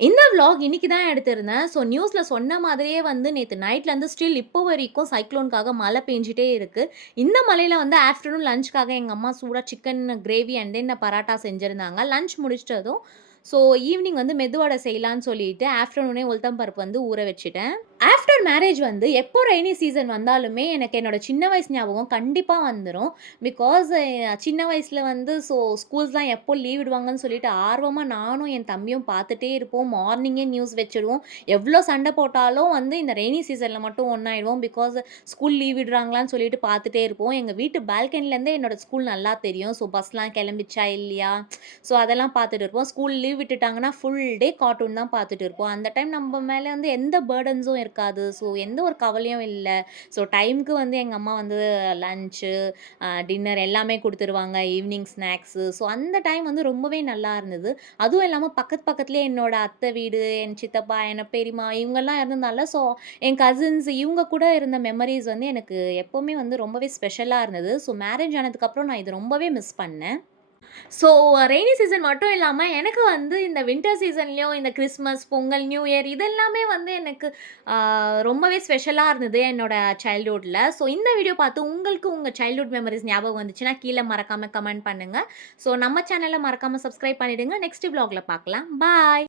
இந்த விளாக் இன்னைக்கு தான் எடுத்திருந்தேன். ஸோ நியூஸ்ல சொன்ன மாதிரியே வந்து நேத்து நைட்லருந்து ஸ்டில் இப்போ வரைக்கும் சைக்ளோனுக்காக மழை பெஞ்சுட்டே இருக்கு. இந்த மழையில வந்து ஆஃப்டர்நூன் லஞ்சுக்காக எங்க அம்மா சூடா chicken gravy and then parotta செஞ்சிருந்தாங்க. லஞ்ச் முடிச்சிட்டதும், ஸோ ஈவினிங் வந்து மெது வடை செய்யலான்னு சொல்லிட்டு ஆஃப்டர்நூனே உளுத்தம் பருப்பு வந்து ஊற வச்சுட்டேன். ஆஃப்டர் மேரேஜ் வந்து எப்போ ரெய்னி சீசன் வந்தாலுமே எனக்கு என்னோட சின்ன வயசு ஞாபகம் கண்டிப்பா வந்துரும். பிகாஸ் சின்ன வயசுல வந்து ஸ்கூல்ஸ்லாம் எப்போ லீவ் விடுவாங்கன்னு சொல்லிட்டு ஆர்வமா நானும் என் தம்பியும் பார்த்துட்டே இருப்போம். மார்னிங்கே நியூஸ் வச்சுடுவோம். எவ்ளோ சண்டை போட்டாலும் வந்து இந்த ரெய்னி சீசன்ல மட்டும் ஒண்ணாயிடுவோம். பிகாஸ் ஸ்கூல் லீவ் விடுறாங்களான்னு சொல்லிட்டு பார்த்துட்டே இருப்போம். எங்க வீட்டு பால்கனிலேருந்தே என்னோட ஸ்கூல் நல்லா தெரியும். பஸ்லாம் கிளம்பிச்சா இல்லையா? அதெல்லாம் பார்த்துட்டு இருப்போம். ஸ்கூல் லீவ் விட்டுட்டாங்கன்னா ஃபுல் டே கார்ட்டூன் தான் பார்த்துட்டு இருப்போம். அந்த டைம் நம்ம மேல வந்து எந்த பர்டன்ஸும் இருக்காது. எந்த ஒரு கவலையும் இல்ல. டைம்க்கு வந்து எங்க அம்மா வந்து லஞ்ச்சு, டின்னர் எல்லாமே குடுத்துருவாங்க. Evening snacks. அந்த டைம் வந்து ரொம்பவே நல்லா இருந்தது. அதுவும் இல்லாம பக்கத்திலேயே என்னோட அத்தை வீடு, என் சித்தப்பா, என் பெரியம்மா இவங்கலாம் இருந்ததுனால, என் கசின்ஸ் இவங்க கூட இருந்த மெமரீஸ் வந்து எனக்கு எப்பவுமே வந்து ரொம்பவே ஸ்பெஷலா இருந்தது. மேரேஜ் ஆனதுக்கப்புறம் நான் இது ரொம்பவே மிஸ் பண்ணேன். ஸோ ரெய்னி சீசன் மட்டும் இல்லாம, எனக்கு வந்து இந்த வின்டர் சீசன்லயும் இந்த கிறிஸ்மஸ், பொங்கல், நியூ இயர் இதெல்லாமே வந்து எனக்கு அ ரொம்பவே ஸ்பெஷலா இருந்தது என்னோட சைல்ட்ஹுட்ல. இந்த வீடியோ பார்த்து உங்களுக்கு உங்க சைல்ட்ஹுட் மெமரீஸ் ஞாபகம் வந்துச்சுன்னா, கீழ மறக்காம கமெண்ட் பண்ணுங்க. நம்ம சேனல மறக்காம சப்ஸ்கிரைப் பண்ணிடுங்க. நெக்ஸ்ட் விளாக்ல பார்க்கலாம். பாய்.